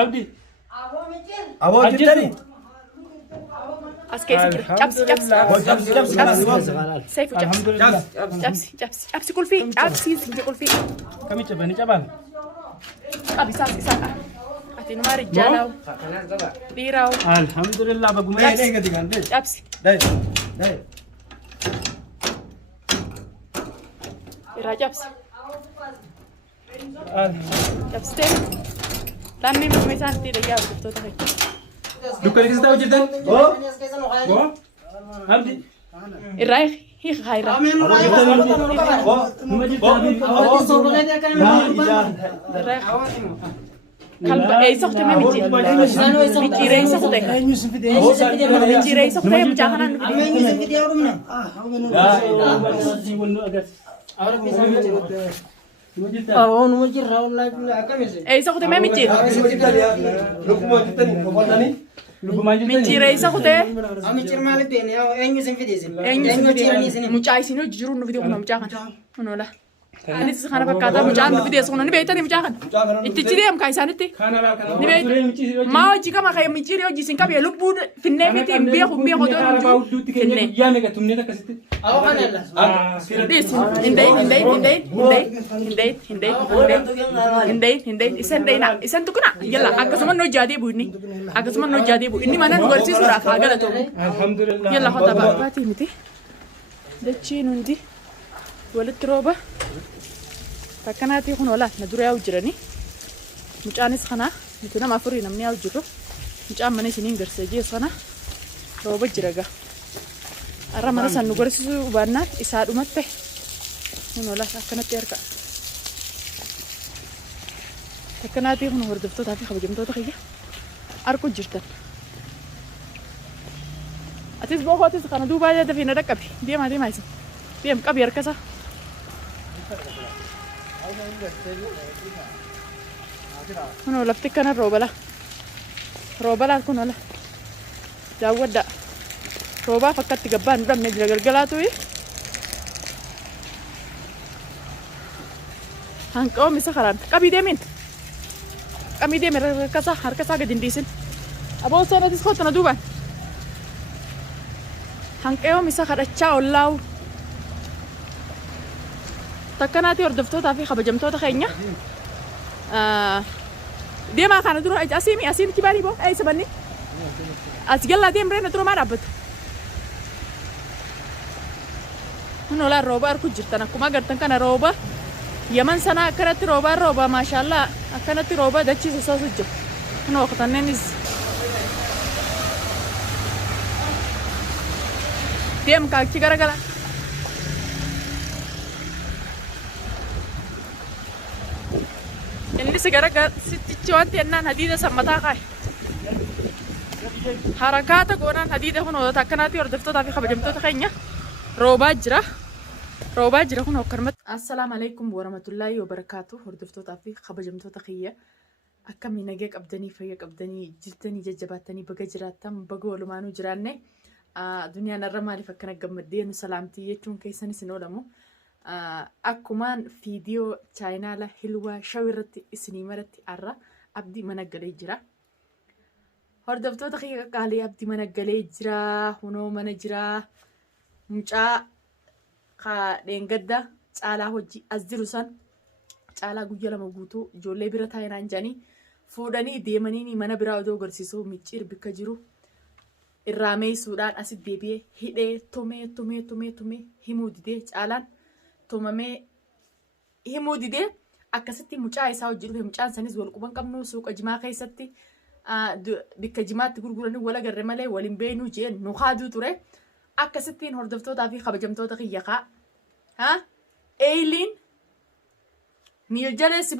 عبدي أبو جدني أسكيز جابس جابس سيف جابس جابس جابس جابس كل فيه جابس كل فيه كم يتبني جبان أبي ساس إساء أتينو ما رجالة ديراو الحمد لله بقوم جابس إرا جابس جابس تين لامي ميسان تيري جابس توتا هاي دكان كيس تاو جدا عبدي الرايح هي خيرا كلب أي سخط ما ميجي ميجي أي سخط ميجي أي سخط مجاهنا أي سخط ما ميجي ميجي أي سخط مجاهسينو جرون فيديو كنا مجاهنا منولا أنا تسخنا بكاتا مجاهنا فيديو سخنا نبيتني مجاهنا إنت تجري أم كايسانتي نبيت ما وجهك ما خير ميجي أو جيسين كابي لبود في النبي تيمبيه دور في النبي ديس هندي إسان تكنا يلا أكسمن نوجادي بودني أكسمن نوجادي بو إني ما نقولسي سورة فاجلة توم الحمد لله يلا خطأ باتي متي دتشي نندي ولتروبة تكناتي هون ولا ندوري أو جراني مجانس خنا متنا ما فري نمني أو جرو مجان مني سنين درسجي خنا روبة جرجا أرا mana san nugorsu banna isaadu matte hono la akkanatti arka akkanati hono hordofto tafi khabajamto taxiya arku jirtan atis boko atis kana duba ya dafina dakabi diam adi maisa diam kabi arkasa hono lafti kana robala kuno la jawada roba fakkat gaban dam ne galgala tu hanko misa kharan kami demin kasa har kasa ga dindisin abo sana dis khotna duban hanko misa khara cha wallahu takanati ordofto ta fi khabajamto ta khaynya dema khana duro asim kibari bo ay sabani asgalla dem rena duro ma rabat nola roba arku jirtan akkuma gartan kana roba yaman sana akkanatti roba mashallah akkanatti roba dachiisa sasu jib no waqtannenis dem kaakchi garagala inni sigaraga sittichi wanti ennaan hadiida sammataa qaay harakata goonaan hadiida hunoota akkanatti hordoftoota fi kabajamtoota keenya roba jira kun hokkarmat assalamu alaykum wa rahmatullahi wa barakatuh hordoftoota fi kabajamtoota khiyya akkami nagee qabdanii fayya qabdanii jirtanii jajjabaatanii baga jiraattan baga walumaanu jiraanne duniyaan irra maaliif akkana gammaddeenu salaamtii jechuun keessanis hin oolamu akkumaan viidiyoo chaayinaala hilwaa shawirratti isinii maratti arra abdii mana galee jira hordoftoota khiyya qaalii abdii mana galee jira hunoo mana jira mucaa ka deengadda caalaa hojii as jiru san caalaa guyyaa lama guutuu ijoollee bira taa'inaan jedhanii fuudhanii deemanii mana biraa odoo agarsiisuu micciir bikka jiru irraa meessuudhaan asitti deebi'ee hidhee tumee himuu didee caalaan tumamee himuu didee akkasitti mucaa isaa hojii dhufe mucaan sanis wal quban qabnu suuqa jimaa keessatti bikka jimaatti gurguranii wal agarre malee waliin beeknu jeen nu haaduu ture. akkasittiin hordoftootaa fi kabajamtoota kiyyakaa eeyliin miiljaleessi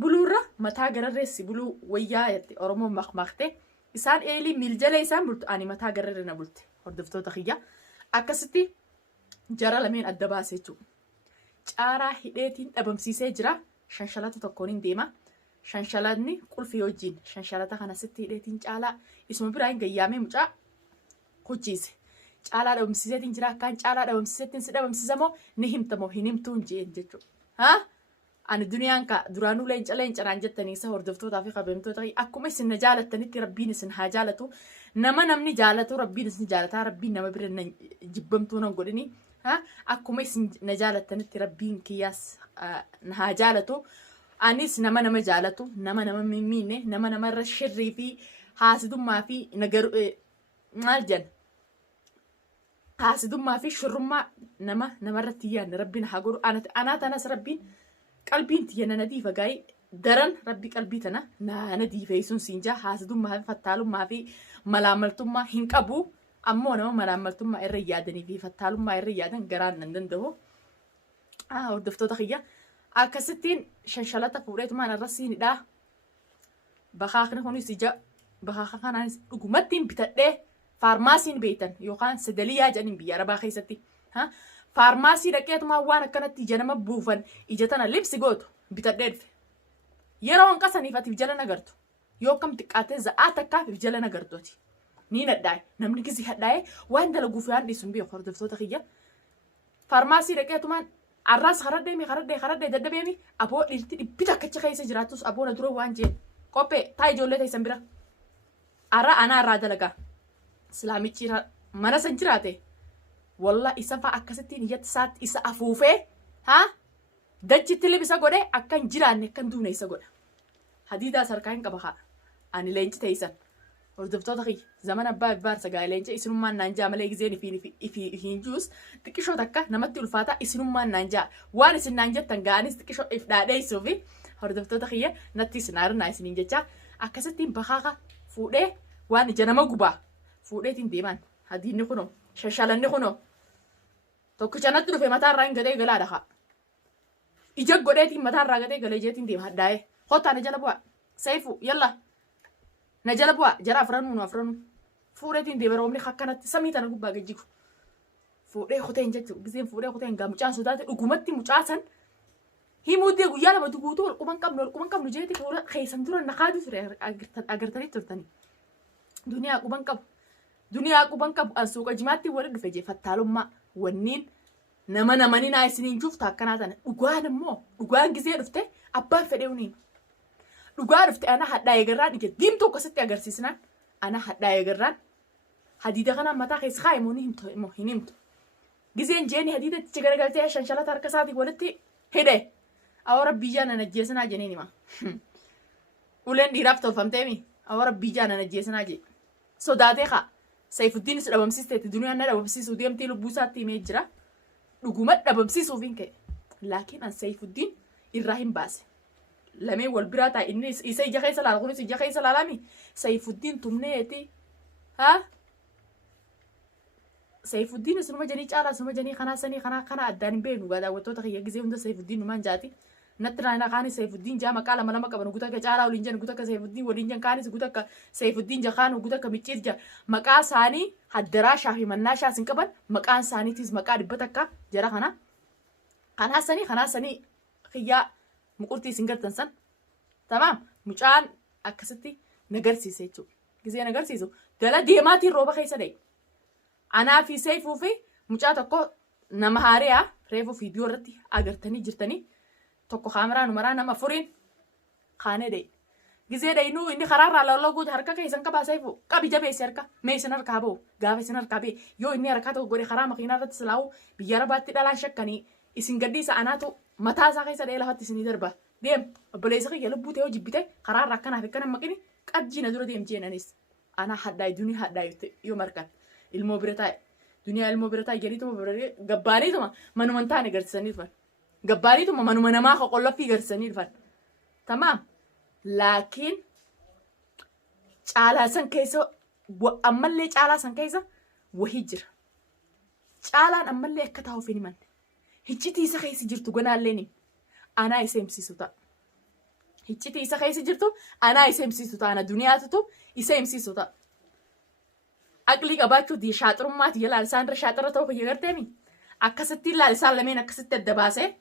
buluurra mataa gararreessi buluu wayyaa jetti oromoon maqmaqte isaan eeyliin miiljalee isaan bultu ani mataa gararre na bulte hordoftoota kiyya akkasitti jara lameen adda baase jechuudha caaraa hidheetiin dhabamsiisee jira shanshalata tokkoon hin deema shanshalatni qulfii wajjiin shanshalata kana sitti hidheetiin caalaa isuma biraa hin gayyaamee mucaa hojiise caalaa dhabamsiiseetiin jira akkaan caalaa dhabamsiiseetiin si dhabamsiisamoo ni himtamoo hin himtuun jeen jechuudha أنا الدنيا كا درانو لين جران جتني سهر دفتو تافي قبيمتو تغي أكو مس النجالة تنتي ربي نسن حاجالتو نما نمني جالتو ربي نسن جالتها ربي نما برن جبمتو نقولني ها أكو مس نجالة تنتي ربي كياس نهاجالتو أنيس نما جالتو نما مينه نما رشري في حاسدو ما في نجر مالجن حاسدو ما في شرما نما رتيان ربنا حقول أنا تناس ربين قلبي انت يا نديفة جاي درن ربي قلبي تنا نديفة يسون سينجا حاسدو ما في فتالو ما في ملاملتو ما هنك أبو أمو أنا ملاملتو ما الريادني في فتالو ما الريادن جران نندهو ودفتو تخيا أكستين شنشلة فوريت ما نرسيني ده بخاخنا هوني سجا بخاخنا ناس حكومتين بتده فارماسين بيتن يوكان سدليا جانين بيارا باخيستي ها فارماسي دكيت ما وانا كانت تجانا مبوفن إجتنا لبس جوتو بتده يروان كساني فاتي بجلا نجرتو يوكم تكاتي زعاتك كافي بجلا نجرتوتي نينا داي نمني كذي هداي وين دلقوا في عندي سنبيه خرد فتوة تخيّة فارماسي ركيت مان الراس خرد دبيمي أبو للتي بيتا كتشي سجراتوس أبو ندرو وانجي كوبي تاي جولة تاي سنبرا أنا رادا لقا سلامي تشيرا مانا سنجراتي والله إسافا أكستين يت سات إسا أفوفي ها دجي تلي بيسا قولي أكان جيران نكان دونا إسا قولي حديدا سركاين كبخا أني لينج تايسان وردفتو تخي زمان أبا بار سقاي لينج إسنو ما نانجا ملايك زيني في هنجوس تكيشو تكا نمتي الفاتا إسنو ما نانجا وانس النانجا تنغانيس تكيشو إفدادي سوفي وردفتو تخي نتي سنار نايس نينجا أكستين بخاقا فودي واني جنما قبا فودي تين ديمان هدين نخونو شاشالان نخونو توكو جانت دلو في مطار راين غدي غلا دخا إجاق قديتين مطار را غدي غلا جيتين ديم هداي خوتا نجلبوا سيفو يلا نجلبوا جرا فرنو فورتين دي برومني خكنت سميتنا غبا غجيكو فوري خوتين جتو بزين فوري خوتين غا مچان سودات حكومتي مچاسن هي مودي غيالا بدغوتو القمن قبل جيتي فورا خيسن دور نقادو سر اغرتري ترتني دنيا قبن كب اسوق جماعتي ورد فجي فتالما ونين نمني نايسنين شوف تاكناتن دغان غزي دفته ابا فديوني دغان دفته انا حدا يغران ديمتو كست اغرسيسنا انا حدا يغران حديده كنا متا خيس خايموني هينمت غزين جيني حديده تشغرغلتي عشان شلا تركساتي ولتي هده او ربي جانا نجيسنا جنيني ما ولين دي رافتو فهمتني او ربي جانا نجيسنا جي سوداتي خا سيف الدين سلبمسيستي الدنيا انا دبمسيسو ديمتي لبوساتي ميجرا دغومت دبمسيسو فينك لكن ان سيف الدين ابراهيم باس لمي والبراتا اني يسي جخي سلال غوني جخي سلالامي سيف الدين تمنيتي ها سيف الدين سنما جني چالا سنما جني خنا ادان بينو غدا وتو تخي غزي وند سيف الدين مان جاتي نترا انا كاني سيف الدين جاما قال ملما كبن غوتا كچالا ولينجن غوتا سيف الدين ولينجن كاني غوتا سيف الدين جخان غوتا كميچير جا مقا ساني حدرا شاهي مناشا سنكبن مقان ساني تيز مقا دبتك جرا خنا سني خيا مقرتي سنغرتنسن تمام مچان اكستي نغرسيسيچو غزي نغرسيسو دلا ديماتي روبا خيسدي انا في سيف وفي مچا تكو نمهاريا ريفو فيديو رتي اغرتني جرتني تكو خامرا نمرا نما فورين خانه دي غزي دينو اني خرار على لوغو حركه كيسن كبا سيفو كبي جبي سركا ميسنر كابو غافي سنر كابي يو اني حركاتو غوري خرام خينا رتسلاو بيارباتي دلا شكني اسين غديس اناتو متا ساخيس دي لهات سني دربا ديم بليسخي يلبوتي او جبيتي خرار ركنا فكنا مكني قدجينا دور ديم جينانيس انا حداي دوني حداي يو مركا الموبرتا دنيا الموبرتا جريتو موبرتا غباريتو منمنتاني غرسني فن غباريتو منمنما خقول في غرسني فن تمام لكن على سن كيسو املي على سن كيسو وهجر على املي كتاو فيني من هجتي سخيس جرتو غنالني انا اسمسيسوتا هجتي سخيس جرتو انا اسمسيسوتا انا دنياتو اسمسيسوتا أقلي قباتو دي شاطر مات يلا لسان رشاطر تو يغرتني أكستي لا لسان لمين أكست الدباسة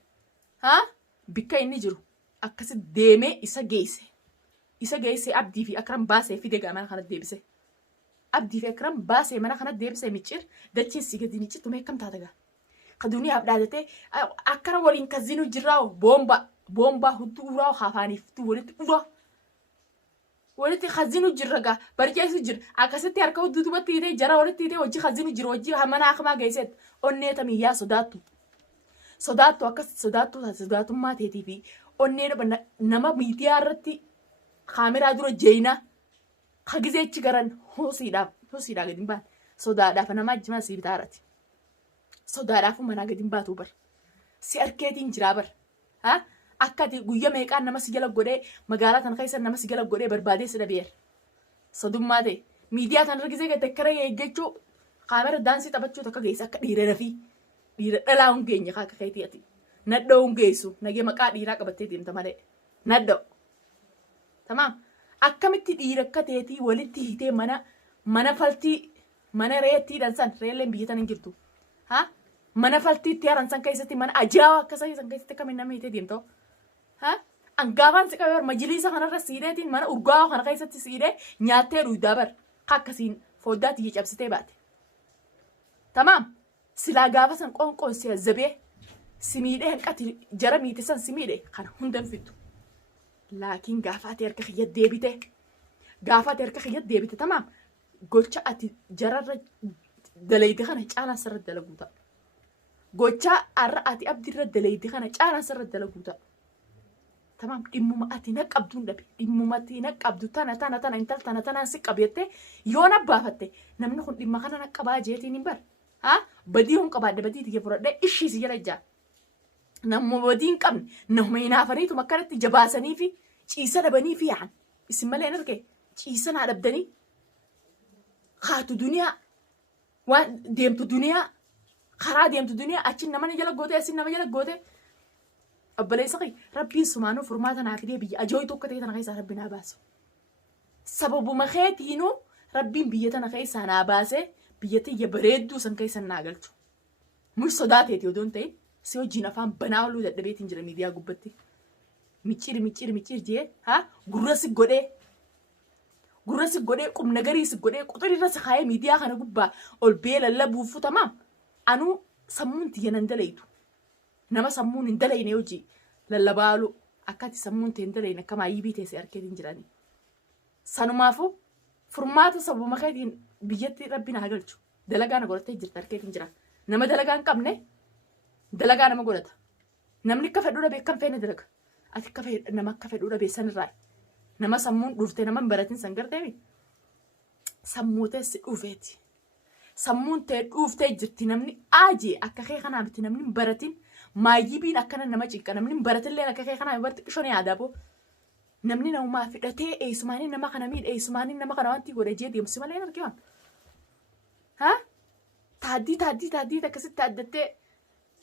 ها بكا ينجرو أكست ديمه إسا جيسي أبدي في أكرم باسة في دقا مانا خانت ديبسة أبدي في أكرم باسة مانا خانت ديبسة ميتشير داتشي سيغدي نيتشي تمي كم تاتغا خدوني أبدادتي أكرم ولين كزينو جراو بومبا boombaa hudduu uraa hafaaniif walitti uraa walitti khazinu jirraga barkeessu jir akkasitti harka hudduu dubatti hidhee jara walitti hidhee hojii khazinu jiru hojii mana akamaa geesseet onnee tamiyyaa sodaattu akkas sodaatummaa teetii fi onnee nama miidiyaa irratti kaameraa dura jeeyinaa kagizeechi garan hoosiidhaa gadi hin baane sodaadhaaf nama ajjimaa si bitaarati sodaadhaaf manaa gadi hin baatu bar si arkeetiin jiraa bar akkati guyya meeqaan nama si jala godhee magaalaa tana keessa nama si jala godhee barbaadee si dhabeera sodummaa ta'e miidiyaa tana argisee gate kara eeggachuu kaamera daansii taphachuu takka geessa akka dhiira dhalaa hin geenye akka keetii ati nadhoo hin geessu nagee maqaa dhiiraa qabattee deemta malee nadhoo tamaam akkamitti dhiira akka teetii walitti hiitee mana faltii mana reettiidhaan san reelleen biyya tana hin jirtu mana faltiitti haran san keessatti mana ajaa'aa akkasii san keessatti akkamiin nama hiitee deemtoo angaafaan si qabee majliisa kanarra siideetiin mana urgaa'aa kana keessatti siidee nyaattee dhuydaa bar akkasiin foddaatti iyya cabsitee baate tamaam silaa gaafa san qoonqoon si azzabee si miidhee hanqati jara miite san si miidhe kana hundan fiddu laakiin gaafaati harka kiyyat deebite tamaam gocha ati jararra dalayde kana caalaan sarra dalaguu ta'a gocha arra ati abdirra dalayde kana caalaan sarra dalaguu ta'a tamaam dhimmuma ati naqabduun dhabe dhimmuma ati naqabdu tana intal tana si qabeette yoo nabbaafatte namni kun dhimma kana naqabaa jeetiin hin bar badii hun qabaadde badii tiyya fudhadhee ishii si jala jaa namuma badii hin qabne namuma hinaafaniituma akkanatti jabaasanii fi ciisa dhabanii fi yaa'an isin malee hin arge ciisa naa dhabdanii haatu duniyaa waan deemtu duniyaa karaa deemtu duniyaa achiin nama jala goote asin nama jala goote obboleessa kee rabbiin sumaanuu furmaata naa fidee biyya ajooyi tokko ta'e tana keessaa rabbi naa baasu sababuma keetiinuu rabbiin biyya tana keessaa naa baasee biyya tiyya bareedduu san keessa naa galchu mun sodaateeti odoon ta'e si hojiin afaan banaa oluu dadhabeetiin jira miidiyaa gubbatti micciir jee gurra si godhee qubna garii si godhee quxurirra si kaayee miidiyaa kana gubbaa ol bee lallabuufu tamaam anuu sammuun tiyya nan dalaytu nama sammuun hin dalayne hojii lallabaalu akkati sammuun tee hin dalayne akka maayyii teessee arkeetiin jiranii sanumaafu furmaata sababuma keetiin biyyatti rabbi naa galchu dalagaa na godhattee jirta arkeetiin jira nama dalagaa hin qabne dalagaa nama godhata namni akka fedhuu dhabee kan feene dalaga ati nama akka fedhuu dhabee sanirraa nama sammuun dhuftee nama hin baratin san garteemi sammuu teessi dhufeeti sammuun tee dhuftee jirti namni aajee akka kee kanaa miti namni hin baratin maayyibiin akkana nama cinqa namni hin baratillee akka kee kanaa barti qishonee yaadaaboo namni namumaa fidhatee eessumaanii nama kana miidha eessumaanii nama kana wanti godhe jee deemsi malee hin argiwan taaddii akkasitti addattee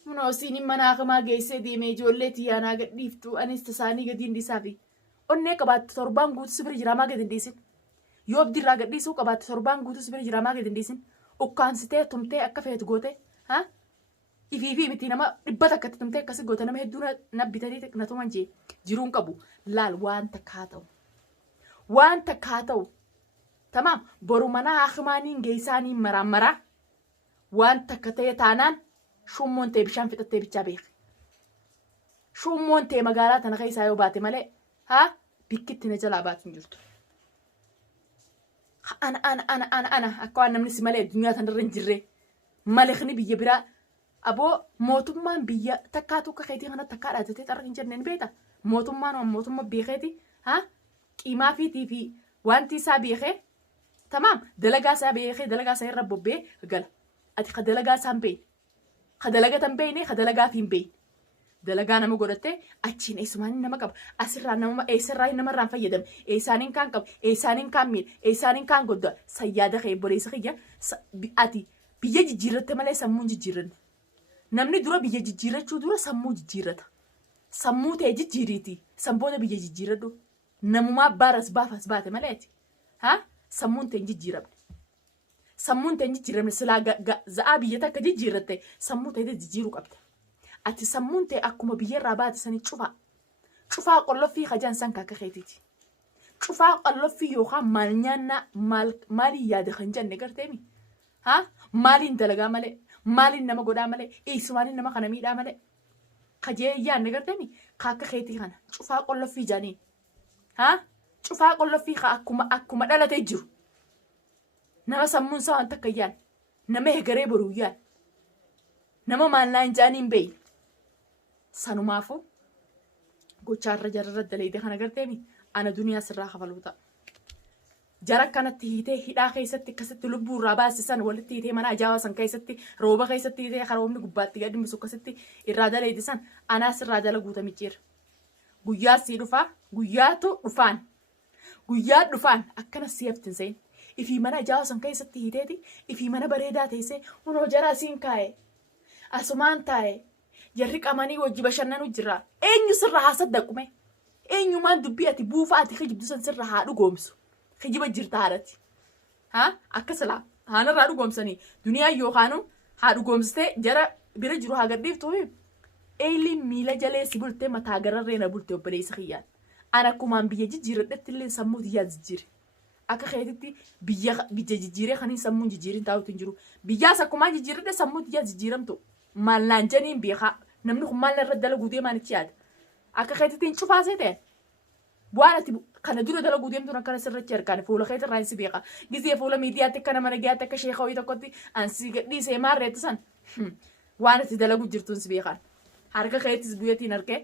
munoosiin mana akamaa geessee deemee ijoollee xiyyaanaa gadhiiftu anis tasaanii gadi hindisaa fi onnee qabaatti torbaan guutuu sibira jiraamaa gadi hindiisin yoo abdirraa gadhiisuu qabaatti torbaan guutuu sibira jiraamaa gadi hindiisin ukkaansitee tumtee akka feetu goote ifiifii miti nama dhibbata akkatti tumtee akkasi goote nama hedduu nabbitanii na tuman jee jiruun qabu laal waan takkaa ta'u tamaam boru mana akimaaniin geessaaniin maraa waan takka ta'e taanaan shummoon tee bishaan fixattee bichaa beeke shummoon tee magaalaa tana keessaa yoo baate malee bikkitti na jalaa baatu hin jirtu ana akka waan namni si malee addunyaa tanarra hin jirre malekni biyya biraa aboo mootummaan biyya takkaa tokko keetii kana takkaa dhaatatee xarra hin jenneen beeta mootummaa beekeeti qiimaa fiitii fi wanti isaa beekee tamaam dalagaa isaa beekee dalagaa isaa irra bobbee gala ati ka dalagaa isaa hin beekne ka dalagaa tan beekne ka dalagaa fi hin beekne dalagaa nama godhattee achiin eessumaanii nama qaba asirraa eessarraa namarraan fayyadame eessaaniin kaan qaba eessaaniin kaan miidha eessaaniin kaan godda sayyaada kee boleessa kiyya ati biyya jijjiirratte malee sammuun jijjiirranne namni dura biyya jijjiirrachuu dura sammuu jijjiirrata sammuu ta'e jijjiiriiti samboota biyya jijjiirradhu namumaa baaras baafas baate maleeti sammuun ta'e jijjiiramne silaa za'aa biyya takka jijjiirratte sammuu ta'e jijjiiruu qabda ati sammuun ta'e akkuma biyyarraa baate sanii cufaa qolloffii hajaan san kakka keetiiti cufaa qolloffii yookaan maal nyaannaa maalii yaada kan jenne garteemi maaliin dalagaa malee maaliin nama godhaa malee eessumaaniin nama kana miidhaa malee kajee yaanne garteemi خاك خيتي هنا شوفها قول في جانين ها شوفها قول في خا أكما دلت يجرو نما سمون سان تكيان نما هجري برويان نما مالنا جانين بين سانو مافو gochaarra jarra daleede kana garteemi ana duniyaa sirraa kafaluuta jara kanatti hiitee hidhaa keessatti akkasitti lubbuu irraa baasisan walitti hiitee mana ajaawasan keessatti rooba keessatti hiitee karoomni gubbaatti gadi musu akkasitti irraa daleedisan anaa sirraa jala guutamicheera guyyaa sii dhufaa guyyaatu dhufaan akkana siiftin seen ifii mana ajaawasan keessatti hiiteeti ifii mana bareedaa teessee hunoo jara asiin kaa'e asumaan taa'e jarri qamanii wajji bashannanu jira eenyu sirra haa saddaqume eenyumaan dubbii ati buufaa ati kijibdu san sirra haa dhugoomsu kijiba jirta haadhati akkasala haanarraa dhugoomsanii duniyaa yookaanu haa dhugoomsitee jara bira jiru haa gadhiiftu eeyli miila jalee si bultee mataa gararree na bultee obboleessa kiyyaan ana akkumaan biyya jijjiiradhetti illee sammuu tiyyaa jijjiire akka keetitti biyya jijjiiree kaniin sammuun jijjiirin taa'utu hin jiru biyyaas akkumaan jijjiiradhe sammuu tiyyaa jijjiiramtu maallaan janiin beekaa namni kun maal irra dalaguu deemaanitti yaada akka keetitiin cufaasee ta'e bu'aan ati kana dura dalaguu deemtuun akkana sirriitti argaan fuula keetii irraa si beeka gizee fuula miidiyaatti akka nama nagaatti akka sheekaa wayii tokkotti ansi gadhiisee maarreetti san waan ati dalaguu jirtuun si beekaan harka keetis bu'eetiin argee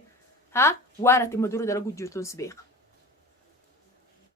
waan ati madura dalaguu jirtuun si beeka.